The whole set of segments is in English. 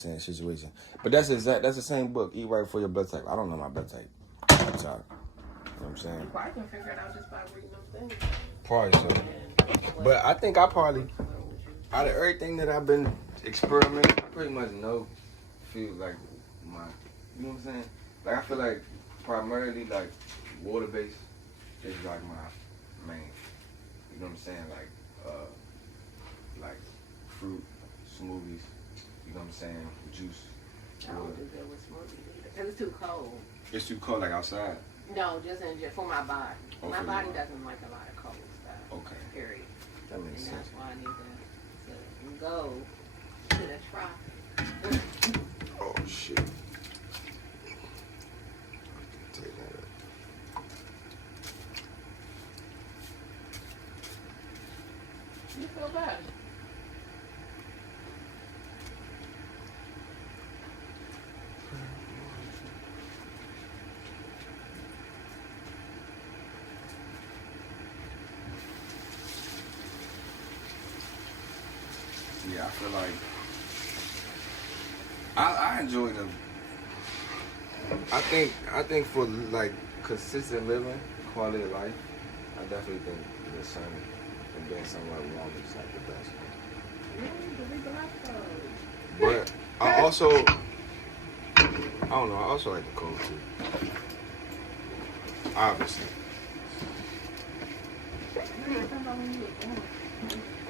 same situation. But that's the same book. Eat Right for Your Blood Type. I don't know my blood type. You know what I'm saying? You probably can figure it out just by reading them things. Probably so. But I think I probably, out of everything that I've been experimenting, I pretty much feel like my, you know what I'm saying? Like I feel like primarily like water based is like my main. You know what I'm saying? Like fruit, smoothies. You know what I'm saying? Juice. I don't do good with smoothies either. Because it's too cold. It's too cold, like outside. No, just for my body. Oh, my for body you. doesn't like a lot of cold stuff. Okay. Period. That makes And sense. that's why I need to go to the tropics. Oh shit. Take that. You feel bad? Yeah, I feel like I enjoy them. I think for like consistent living, quality of life, I definitely think the sun and being somewhere warm is like the best. But I also, I don't know, I also like the cold too. Obviously.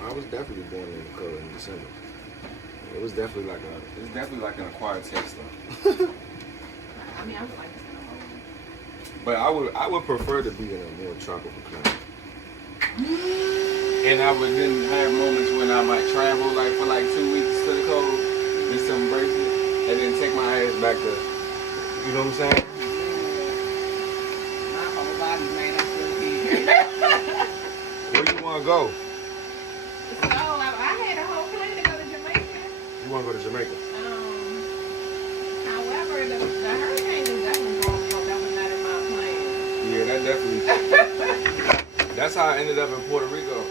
I was definitely born in the cold in December. It's definitely like an acquired taste though. I mean, I would like to spend a whole week. But I would prefer to be in a more tropical climate. And I would then have moments when I might travel like for like 2 weeks to the cold, get some bracelet, and then take my ass back to, you know what I'm saying? My whole body's made up to be here. Where you wanna go? So I had a whole plan to go to Jamaica. You wanna go to Jamaica? However, the hurricane is definitely going on. That was not in my plan. Yeah, that definitely. That's how I ended up in Puerto Rico.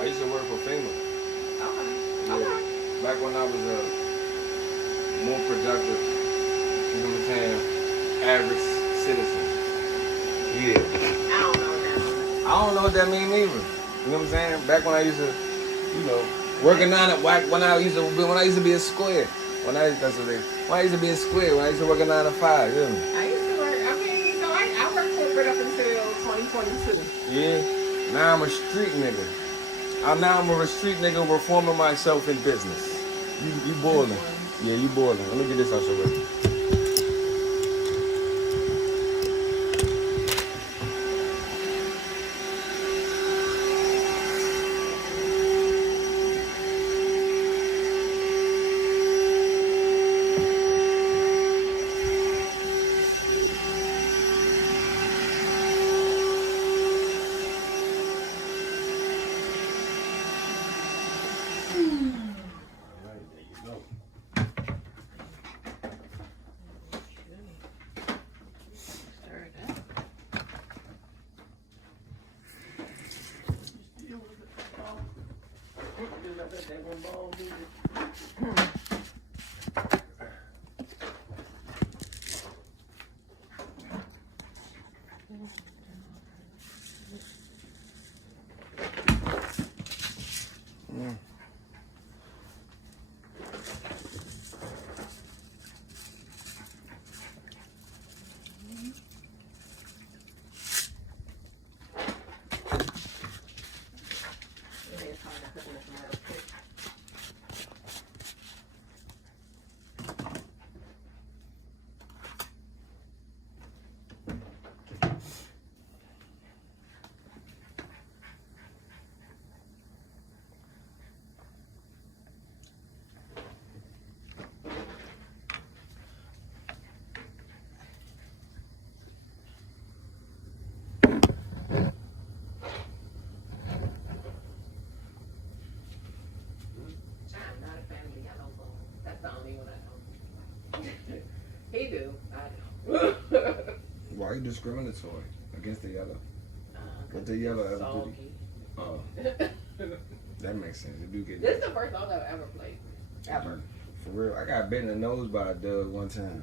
I used to work for FEMA. Okay. Back when I was more productive, you know what I'm saying, average citizen. Yeah. I don't know that. I don't know what that means either. You know what I'm saying? Back when I used to, you know, working on it. When I used to be a square. When I used to be a square. When I used to work a 9 to 5. You know? I used to work. Okay, so I worked corporate up until 2022. Yeah. Now I'm a street nigga. I'm a street nigga reforming myself in business. You boiling? Yeah, you boiling. Let me get this out your way. He do. I don't. Why are you discriminatory against the yellow? What the yellow ever do? Oh, that makes sense. It do get. This is the first song I've ever played. Ever. For real, I got bit in the nose by a dog one time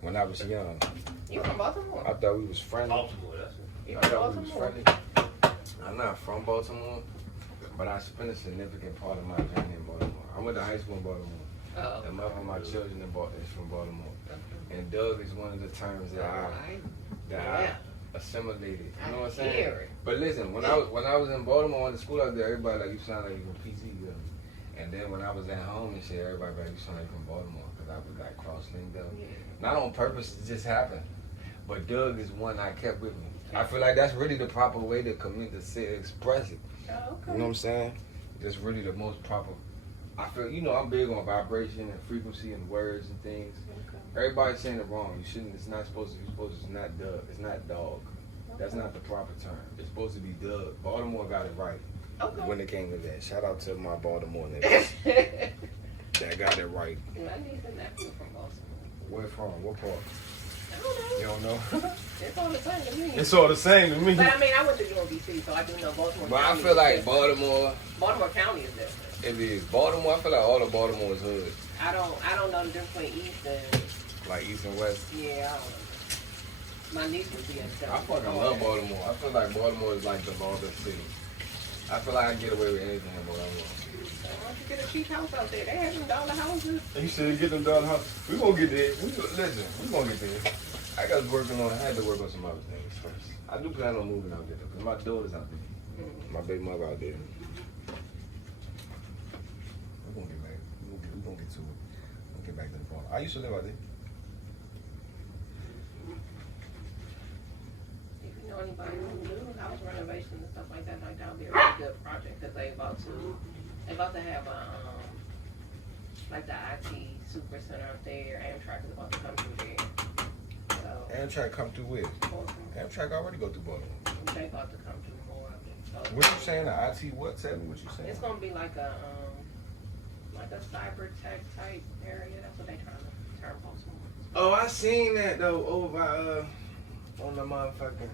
when I was young. You from Baltimore? I thought we was friendly. Baltimore, that's it. You I from thought we was Baltimore? friendly. I'm not from Baltimore, but I spent a significant part of my journey in Baltimore. I went to high school in Baltimore. Oh. And my children is from Baltimore. And Doug is one of the terms that I assimilated. You know what I'm saying? Hear it. But listen, when I was in Baltimore in the school out there, everybody like, you sound like you from PG. You know? And then when I was at home and shit, everybody like, you sound like you from Baltimore, because I was like cross-linked up. Yeah. Not on purpose, it just happened. But Doug is one I kept with me. I feel like that's really the proper way to express it. Oh, okay. You know what I'm saying? It's really the most proper. I feel, I'm big on vibration and frequency and words and things. Okay. Everybody's saying it wrong. You shouldn't. It's not supposed to be. It's not Doug. It's not dog. That's not the proper term. It's supposed to be Doug. Baltimore got it right Okay. when it came to that. Shout out to my Baltimore niggas that got it right. My niece and nephew from Baltimore. Where from? What part? I don't You know. don't know? It's all the same to me. It's all the same to me. But I mean, I went to UMBC, so I do know Baltimore But I County. feel like is different. Baltimore, County is different. it is. Baltimore, I feel like all of Baltimore is hood. I don't know the difference between East and Like East and West. yeah. I don't know. My niece would be upset. I fucking love Baltimore. I feel like Baltimore is like the largest city. I feel like I can get away with anything in Baltimore. Why don't you get a cheap house out there? They have them dollar houses. You said get them dollar house. We gonna get there. Listen, we gonna get there. I had to work on some other things first. I do plan on moving out there though, because my daughter's out there. My baby mother out there. We're gonna get back. We're gonna get to it. We'll get back to the farm. I used to live out there. If you know anybody who do house renovations and stuff like that would be a really good project because they about to have like the IT super center up there. Amtrak is about to come through there. So Amtrak come through where? Amtrak already go through Baltimore. they about to come through more of it. So What you saying? The IT what? Tell me what you saying. it's gonna be like a cyber tech type area. That's what they trying to turn Baltimore. Oh, I seen that though over by on the motherfucking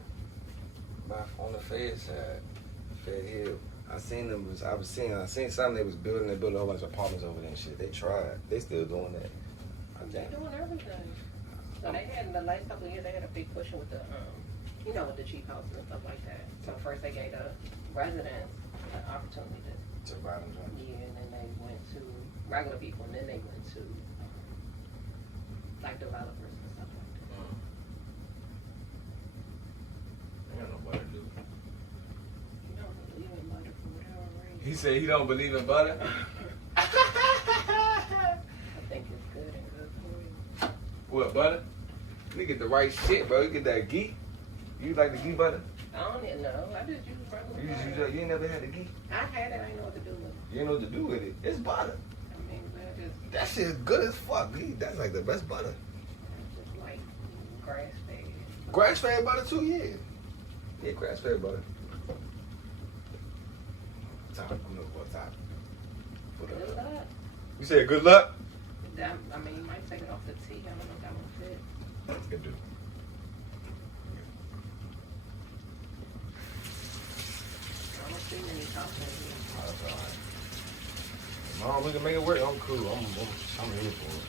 on the Fed side, Fed Hill. I seen them. I seen something they was building. They built a whole bunch of apartments over there and shit. They tried. They still doing that. They're doing everything. So they had in the last couple of years they had a big push with the with the cheap houses and stuff like that. So first they gave the residents an opportunity To buy them joints. and then they went to regular people, and then they went to like developers and stuff like that. I don't know what to do. You don't believe in butter for whatever reason. He said he don't believe in butter. I think it's good and good for you. What butter? You get the right shit, bro. You get that ghee. You like the ghee butter? I don't even know. I just use regular You butter. ain't never had the ghee. I had it. I didn't know what to do with it. You ain't know what to do with it. It's butter. I mean, I just That shit is good as fuck. Ghee. That's like the best butter. like grass fed. Grass fed butter too, yeah. Yeah, grass fed butter. Top. I'm looking for a top. Good luck. You said good luck? That, I mean, you might take it off the tea. I don't know if that one fit. Good dude. I don't see many toppings. No, we can make it work. I'm cool. I'm here for it.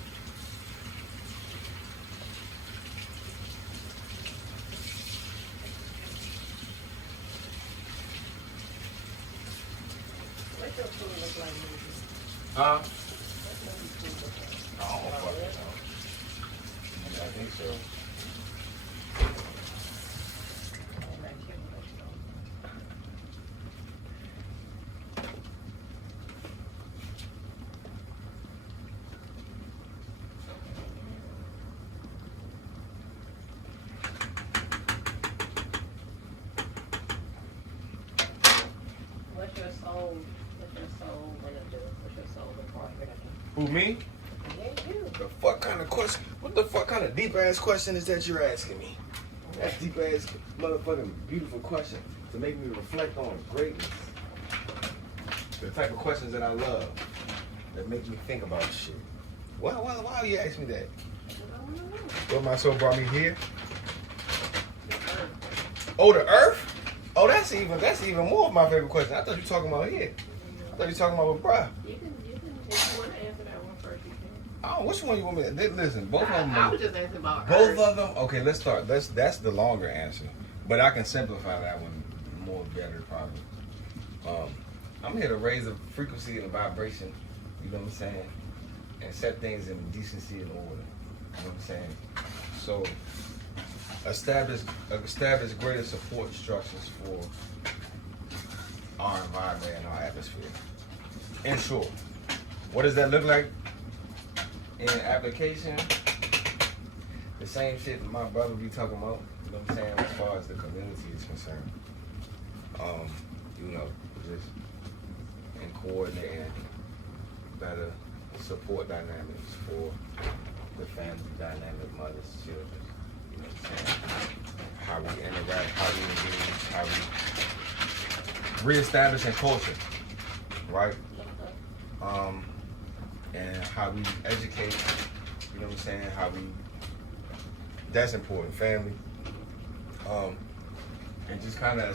What's your food look like, movie? Huh? What's your food look like? I don't fucking know. I think so. I'm not kidding, but you know. What's your soul gonna do? What's your soul report gonna do? Who, me? Yeah, you. The fuck kind of question? What the fuck kind of deep ass question is that you're asking me? That's deep ass, motherfucking beautiful question to make me reflect on greatness. The type of questions that I love that make me think about shit. Why are you asking me that? What my soul brought me here? Oh, the earth? Oh, that's even more of my favorite question. I thought you were talking about here. I thought you were talking about with bruh. You can, if you want to answer that one first, you can. Oh, which one you want me to listen? Both of them. I was just asking about Both Earth. of them. Okay, let's start. That's the longer answer, but I can simplify that one more better probably. I'm here to raise the frequency and the vibration. You know what I'm saying, and set things in decency and order. You know what I'm saying. So establish greater support structures for our environment and our atmosphere. In short, what does that look like in application? The same shit my brother be talking about, you know what I'm saying, as far as the community is concerned. You know, just in coordinating better support dynamics for the family dynamic, mothers, children, you know what I'm saying? How we interact, how we engage, how we reestablishing culture, right? And how we educate, you know what I'm saying, how we, that's important, family. And just kind of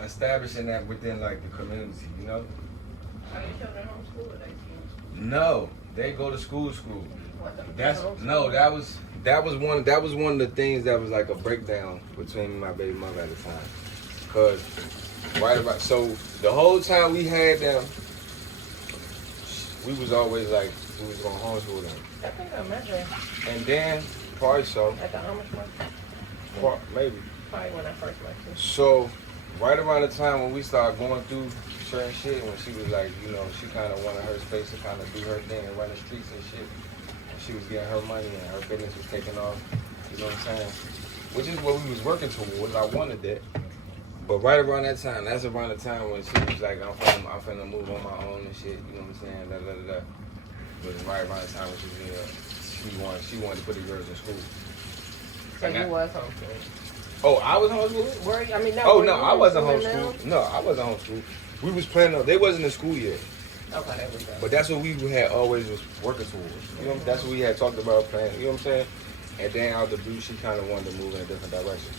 establishing that within like the community, you know? Are your children homeschooled or they school? No, they go to school. That's Homeschool? no, that was one of the things that was like a breakdown between me and my baby mother at the time. Cause so the whole time we had them, we was always like we was gonna homeschool them. I think I remember. And then probably so, At the Amish market? maybe. Probably when I first met you. So right around the time when we started going through certain shit, when she was like, you know, she kind of wanted her space to kind of do her thing and run the streets and shit. And she was getting her money and her business was taking off. You know what I'm saying? Which is what we was working towards. I wanted that. But right around that time, that's around the time when she was like, I'm finna move on my own and shit. You know what I'm saying? Da da da da. But right around the time when she wanted to put the girls in school. So you was homeschooled? Oh, I was homeschooled? Were you? I mean, Oh no, I wasn't homeschooling homeschooled. No, I wasn't homeschooled. We was planning on. They wasn't in school yet. Okay, there we go. But that's what we had always was working towards. You know, that's what we had talked about planning. You know what I'm saying? And then out the blue, she kind of wanted to move in a different direction,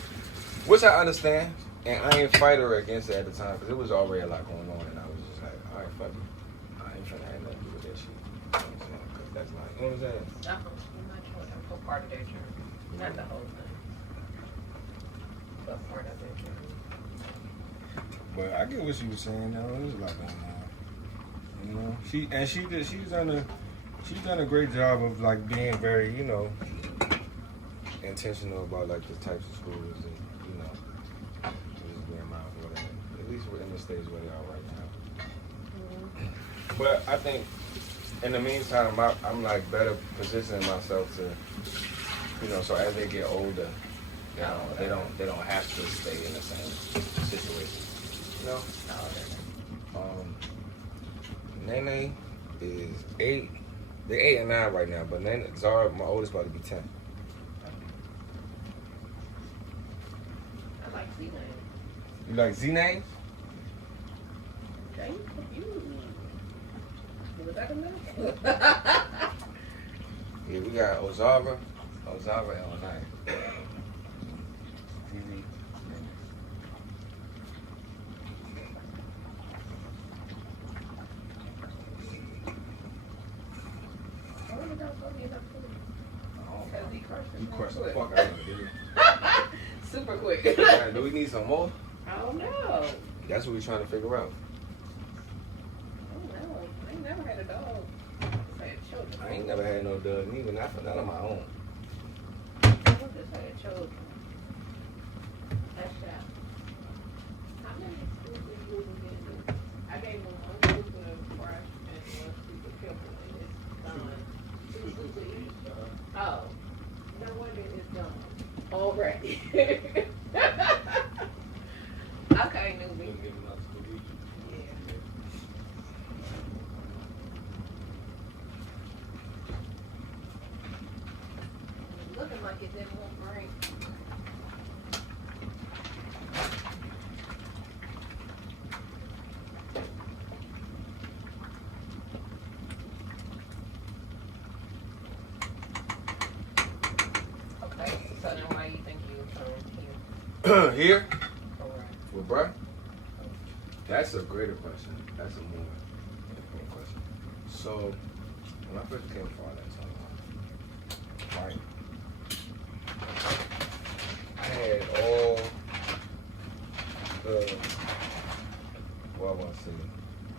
which I understand. And I ain't fight her against it at the time because it was already a lot going on, and I was just like, all right, fuck it. I ain't finna have nothing to do with that shit. You know what I'm saying? Because that's like, you know what I'm saying? I'm not sure I'm for part of their journey. Not the whole thing. But part of their journey. But I get what she was saying. Though. There's a lot going on. You know, she's done a great job of like being very, you know, intentional about like the types of schools and you know, just being mindful of that. At least we're in the stage where they are right now. Mm-hmm. But I think in the meantime, I'm like better positioning myself to, you know, so as they get older, they don't have to stay in the same situation. You know? Nene is 8. They're 8 and 9 right now, but Zara, my oldest, about to be 10. I like Z-Name. You like Z-Name? Thank you. Was that a minute? Yeah, we got Ozara and Onai. TV. You crushed the fuck out of it, dude. Super quick. Right, do we need some more? I don't know. That's what we're trying to figure out. I don't know. I ain't never had a dog. I had children. I ain't never had no dog, neither, not for none of my own. I just had children. That's that. How many schools did you even get to? I gave them one school to Fresh and one school to Triple, and it's done. 2 schools to each. Oh. No wonder it's done. Already. Okay, newbie. Yeah. Looking like it didn't want rain. Okay, so then why you think you here? Here? Correct. With bruh? That's a greater question. That's a more important question. So, when I first came to Florida,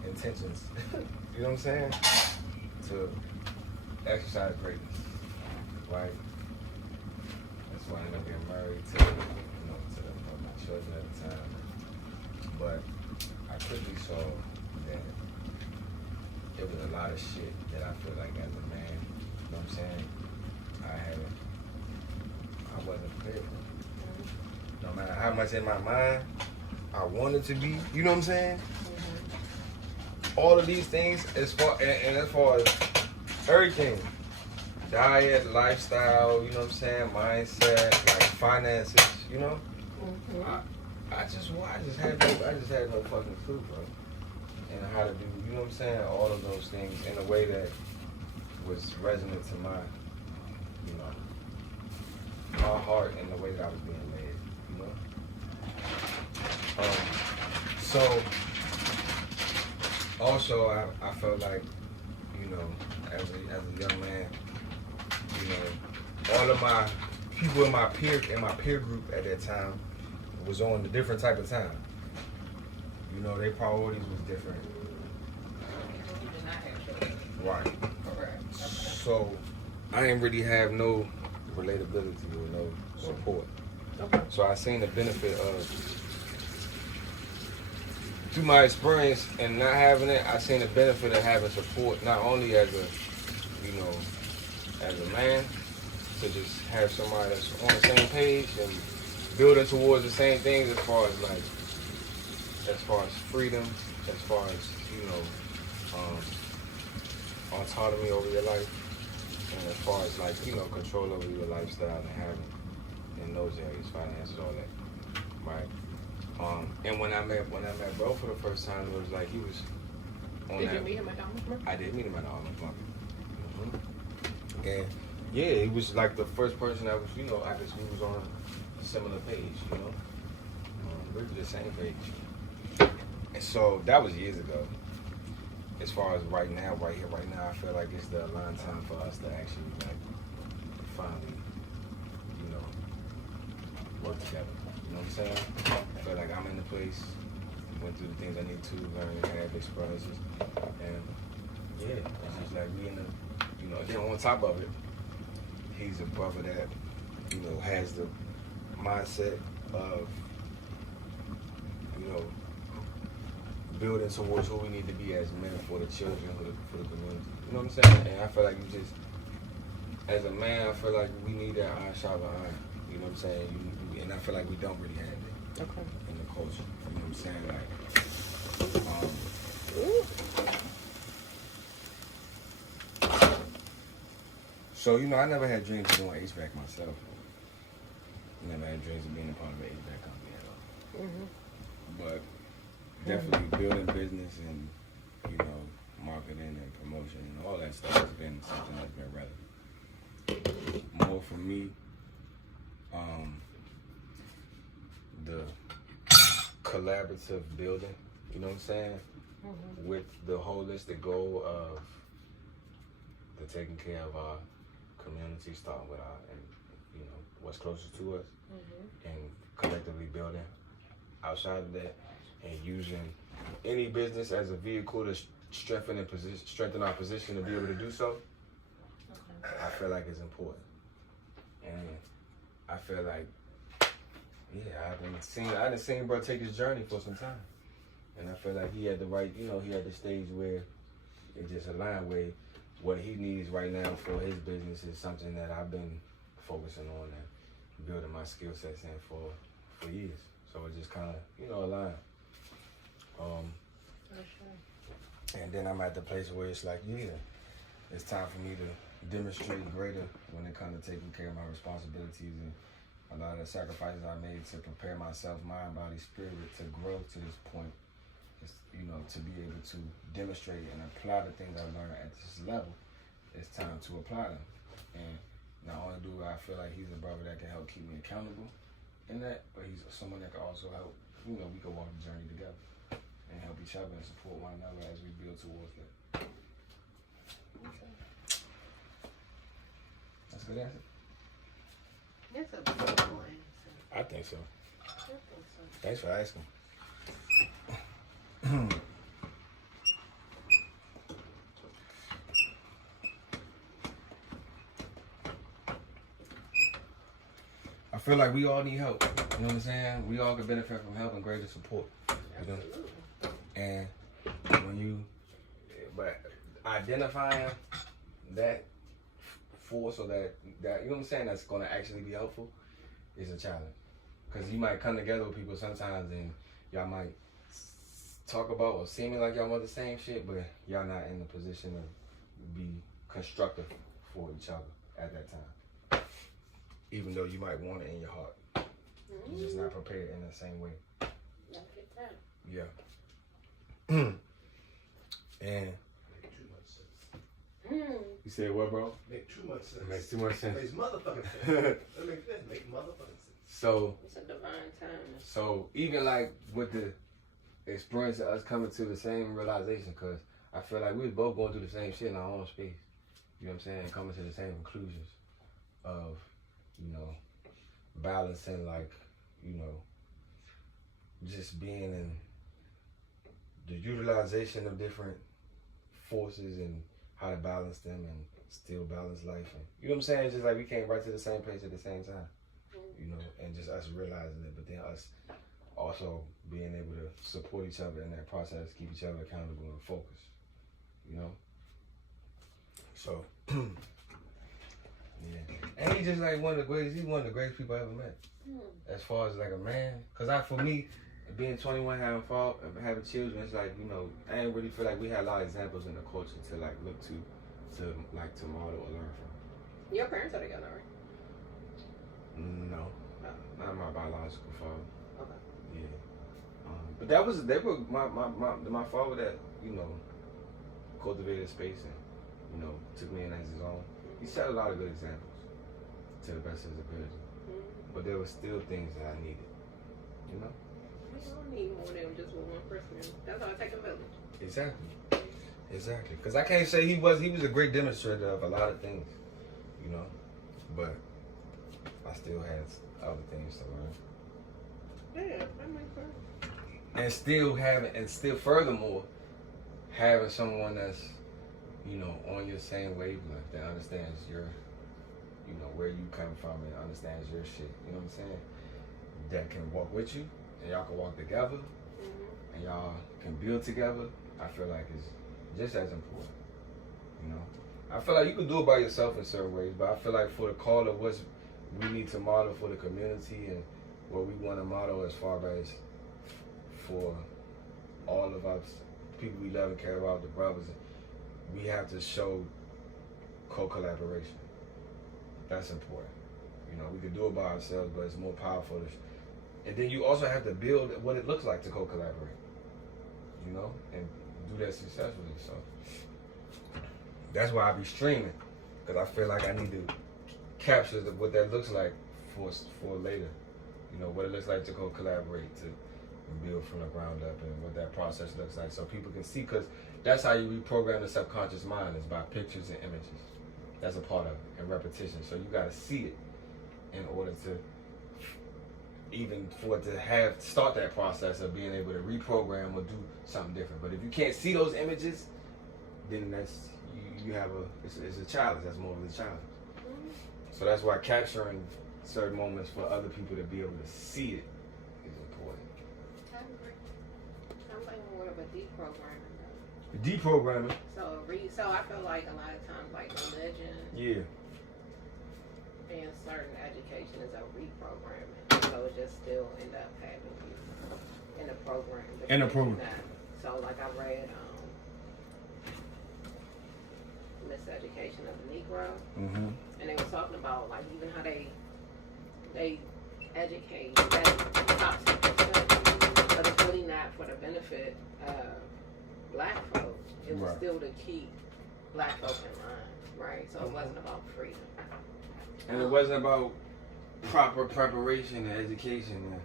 intentions. You know what I'm saying? To exercise greatness, right? That's why I ended up getting married to, to my children at the time. But I quickly saw that there was a lot of shit that I feel like as a man, you know what I'm saying, I wasn't prepared for. No matter how much in my mind I wanted to be, you know what I'm saying? All of these things, as far as everything, diet, lifestyle, you know what I'm saying, mindset, like finances, you know, I just had no fucking clue, bro, and how to do, you know what I'm saying, all of those things in a way that was resonant to my, you know, my heart and the way that I was being led, you know. So. Also, I felt like, you know, as a young man, you know, all of my people in my peer group at that time was on a different type of time. You know, their priorities was different. Right. So I didn't really have no relatability or no support. So I seen the benefit of, through my experience and not having it, I seen the benefit of having support, not only as a, you know, as a man, to just have somebody that's on the same page and building towards the same things as far as freedom, as far as, you know, autonomy over your life, and as far as, like, you know, control over your lifestyle and having in those areas, finances, all that, right? And when I met bro for the first time, it was like he was on Did you meet him at the Almond Market? I did meet him at the Almond Market. And yeah, he was like the first person that was, you know, I guess we was on a similar page, you know. We were the same page. And so that was years ago. As far as right now, right here, right now, I feel like it's the aligned time for us to actually, like, finally, you know, work together. You know what I'm saying? I feel like I'm in the place, went through the things I need to learn and have experiences. And yeah, it's just like we in the, you know, again, on top of it, he's a brother that, you know, has the mindset of, you know, building towards who we need to be as men for the children, for the community. You know what I'm saying? And I feel like you just, as a man, I feel like we need that iron sharper iron. You know what I'm saying? And I feel like we don't really have it in the culture. You know what I'm saying? Like, so, you know, I never had dreams of doing HVAC myself. I never had dreams of being a part of an HVAC company at all. But definitely building business and, you know, marketing and promotion and all that stuff has been something that's been relevant. More for me, the collaborative building, you know what I'm saying? With the holistic goal of the taking care of our community, starting with our, and you know, what's closest to us, and collectively building outside of that, and using any business as a vehicle to strengthen our position to be able to do so. I feel like it's important, and I feel like, yeah, I done seen bro take his journey for some time, and I feel like he had the right, you know, he had the stage where it just aligned with what he needs right now for his business is something that I've been focusing on and building my skill sets in for years. So it just kind of, you know, aligned. And then I'm at the place where it's like, yeah, it's time for me to demonstrate greater when it comes to taking care of my responsibilities and a lot of the sacrifices I made to prepare myself, mind, body, spirit, to grow to this point. Is, you know, to be able to demonstrate and apply the things I learned at this level, it's time to apply them. And not only do I feel like he's a brother that can help keep me accountable in that, but he's someone that can also help, you know, we can walk the journey together and help each other and support one another as we build towards that. That's a good answer? That's a beautiful answer. I think so. I think so. Thanks for asking. feel like we all need help. You know what I'm saying? We all can benefit from help and greater support. You know? And when you, but identifying that force or that you know what I'm saying, that's going to actually be helpful is a challenge. Because you might come together with people sometimes and y'all might talk about or seeming like y'all want the same shit, but y'all not in the position to be constructive for each other at that time. Even though you might want it in your heart. You're just not prepared in the same way. Yeah. And Make too much sense. you said what, bro? Make too much sense. It makes too much sense. Makes motherfucking sense. That makes sense. Make motherfucking sense. So It's a divine time. So even like with the experience of us coming to the same realization, because I feel like we was both going through the same shit in our own space. You know what I'm saying? Coming to the same conclusions of, you know, balancing, like, you know, just being in the utilization of different forces and how to balance them and still balance life. And, you know what I'm saying? It's just like we came right to the same place at the same time. You know, and just us realizing it, but then us also being able to support each other in that process, keep each other accountable and focused, you know? So, yeah. And he's just like he's one of the greatest people I ever met. As far as like a man, because for me, being 21, having children, it's like, you know, I ain't really feel like we had a lot of examples in the culture to like look to model or learn from. Your parents are together, right? No, not my biological father. Okay. Yeah, but they were my father that, you know, cultivated space and, you know, took me in as his own. He set a lot of good examples to the best of his ability, but there were still things that I needed, you know. We don't need more than just one person. That's all it takes a village. Exactly. Because I can't say he was a great demonstrator of a lot of things, you know, but I still had other things to learn. Yeah, that makes sense. And still furthermore, having someone that's, you know, on your same wavelength, that understands your, you know, where you come from and understands your shit, you know what I'm saying? That can walk with you and y'all can walk together and y'all can build together. I feel like it's just as important, you know? I feel like you can do it by yourself in certain ways, but I feel like for the call of what's we need to model for the community and what we want to model as far as for all of us, people we love and care about, the brothers, we have to show co-collaboration. That's important. You know, we could do it by ourselves, but it's more powerful. And then you also have to build what it looks like to co-collaborate, you know, and do that successfully. So that's why I be streaming, because I feel like I need to capture what that looks like for later. You know, what it looks like to co-collaborate, to build from the ground up, and what that process looks like, so people can see, because that's how you reprogram the subconscious mind, is by pictures and images. That's a part of it, and repetition. So you got to see it in order to start that process of being able to reprogram or do something different. But if you can't see those images, then it's a challenge. That's more of a challenge. So that's why capturing certain moments for other people to be able to see it is important. I agree. I'm like more of a deprogramming though. Deprogramming. So I feel like a lot of times, like religion Yeah. and certain education is a reprogramming. So it just still end up having you in the program. In the program. So like I read Miseducation of the Negro, and they were talking about like even how they educate that top 10%, but it's really not for the benefit of black folk. It was still to keep black folk in line, right? So it wasn't about freedom. And it wasn't about proper preparation and education and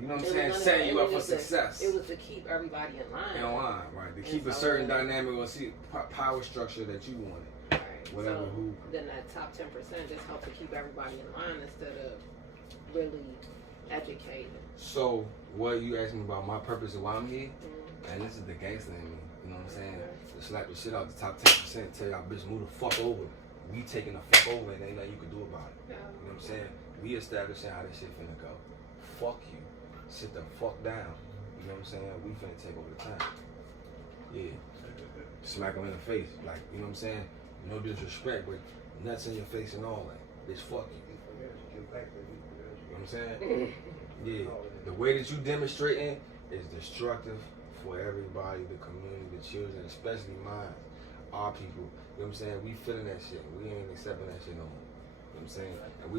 you know what I'm saying, setting you up for success. It was to keep everybody in line. In line, right? To keep a certain dynamic or power structure that you wanted. Right. Whatever so who. Then that top 10% just helped to keep everybody in line instead of really educating. So what you asked me about my purpose of why I'm here, and this is the gangster in me. You know what I'm saying? To slap the shit out the top 10%, tell y'all bitch move the fuck over. we taking the fuck over and ain't nothing you can do about it. You know what I'm saying? We establishing how this shit finna go. Fuck you. Sit the fuck down. You know what I'm saying? We finna take over the time. Yeah. Smack them in the face. Like, you know what I'm saying? No disrespect, but nuts in your face and all that. Bitch, fuck you. You know what I'm saying? Yeah. The way that you demonstrating is destructive for everybody, the community, the children, especially mine, our people. You know what I'm saying? We feeling that shit. We ain't accepting that shit no more. You know what I'm saying? And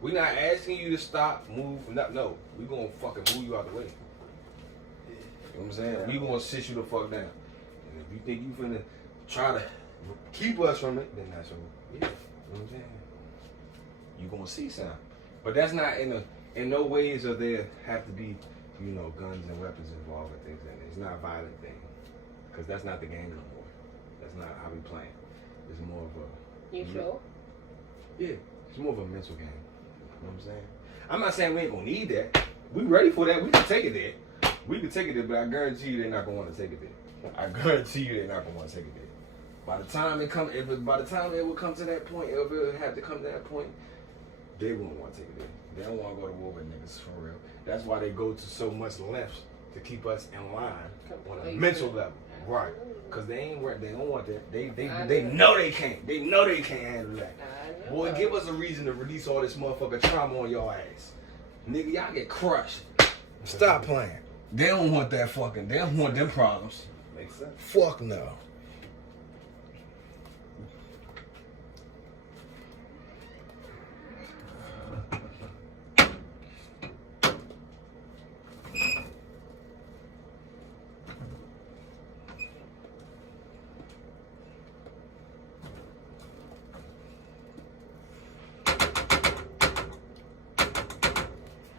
we not asking you to stop, move, no. We gonna fucking move you out the way. You know what I'm saying? We gonna sit you the fuck down. And if you think you finna try to keep us from it, then that's what you know what I'm saying? You gonna see something. But that's not in no ways are there have to be, you know, guns and weapons involved and things like that. It's not a violent thing. Because that's not the game no more. That's not how we playing. It's more of a... You sure? Yeah. It's more of a mental game. You know what I'm saying? I'm not saying we ain't gonna need that. We ready for that. We can take it there. We can take it there, but I guarantee you they're not gonna want to take it there. I guarantee you they're not gonna want to take it there. By the time it will come to that point, if it would have to come to that point, they won't want to take it there. They don't want to go to war with niggas for real. That's why they go to so much lengths to keep us in line on a mental level, right? Because they don't want that. They know they can't. They know they can't handle that. Boy, give us a reason to release all this motherfucking trauma on your ass, nigga. Y'all get crushed. Stop playing. They don't want that fucking. They don't want them problems. Makes sense. Fuck no.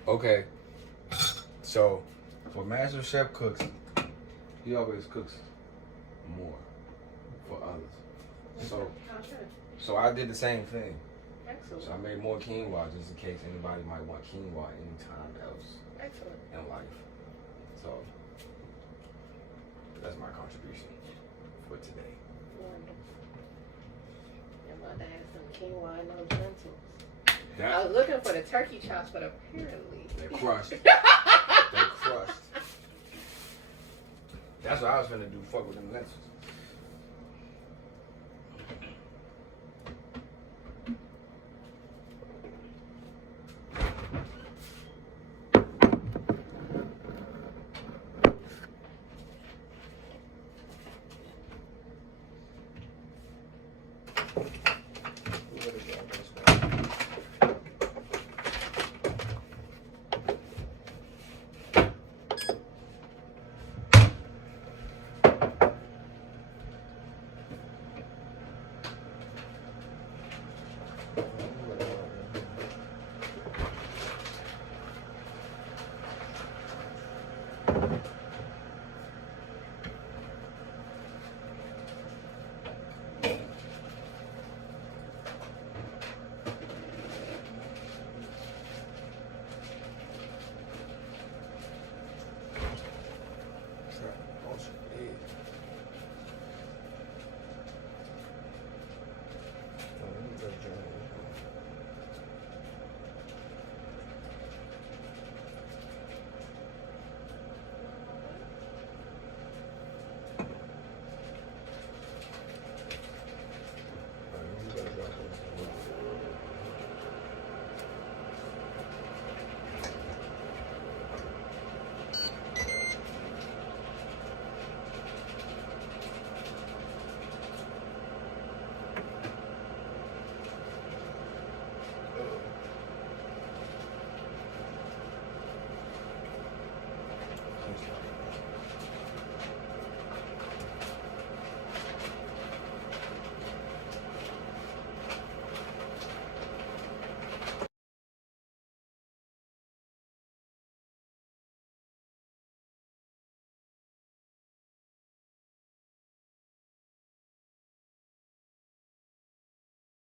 Okay, so when Master Chef cooks, he always cooks more for others. So I did the same thing. Excellent. So I made more quinoa just in case anybody might want quinoa anytime else Excellent. in life. So that's my contribution for today. Wonderful. I'm about to have some quinoa and those lentils. I That, was looking for the turkey chops, but apparently they're crushed. They're crushed. That's what I was finna do. Fuck with them lentils.